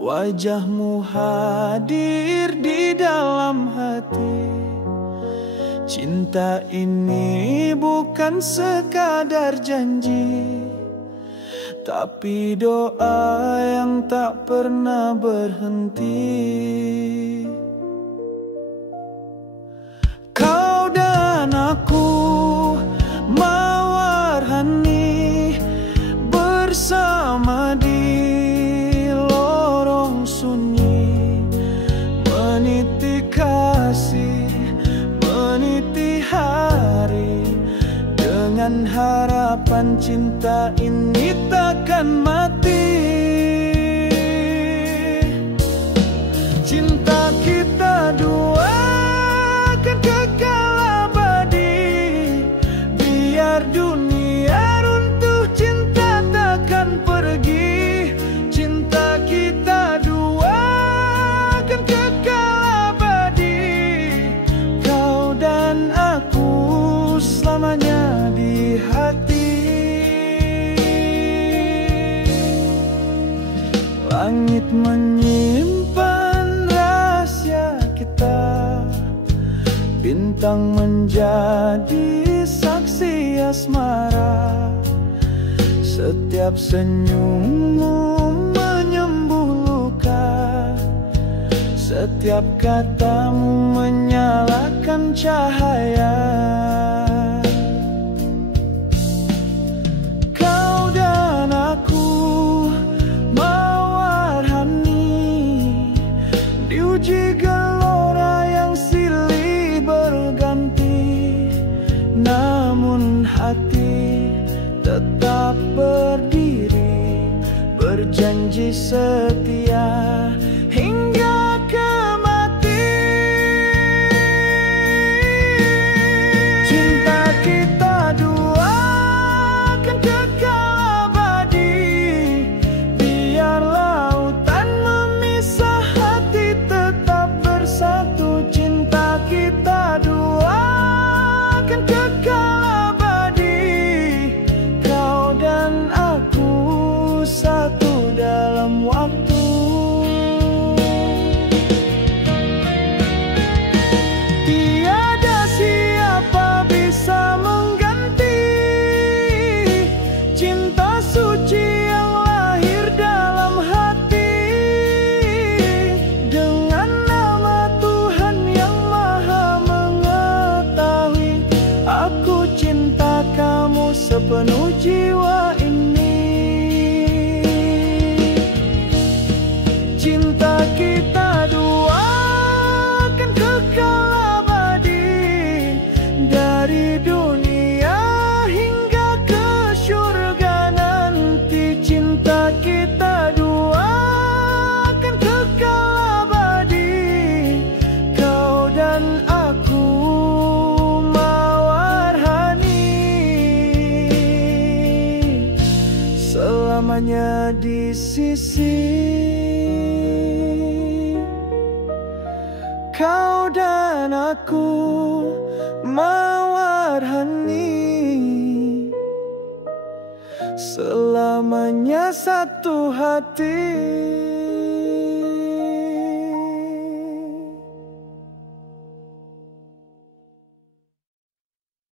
wajahmu hadir di dalam hati. Cinta ini bukan sekadar janji, tapi doa yang tak pernah berhenti. Kau dan aku mewarnai bersama di lorong sunyi, meniti kasih, meniti hari, dengan harapan cinta ini takkan mati. Cinta kita dua kan kekal abadi, biar dunia runtuh cinta takkan pergi. Cinta kita dua kan kekal abadi, kau dan aku selamanya di hati. Langit menyimpan rahasia kita, bintang menjadi saksi asmara. Setiap senyummu menyembuh luka, setiap katamu menyalakan cahaya. Kau dan aku mewarnai diuji gelora yang silih berganti, namun hati tetap berdiri, berjanji setia hingga ke mati. Cinta kita dua kan kekal abadi, biar lautan memisah hati tetap bersatu. Cinta kita dua kan kekal abadi, kau dan aku satu dalam waktu. Tiada siapa bisa mengganti cinta suci yang lahir dalam hati. Dengan nama Tuhan yang maha mengetahui, aku cinta kamu sepenuh jiwa ini. Cinta kita dua kan kekal abadi, dari dunia hingga ke surga nanti. Cinta kita dua kan kekal abadi, kau dan aku mewarnai selamanya di sisi. Kau dan aku mewarnai selamanya satu hati.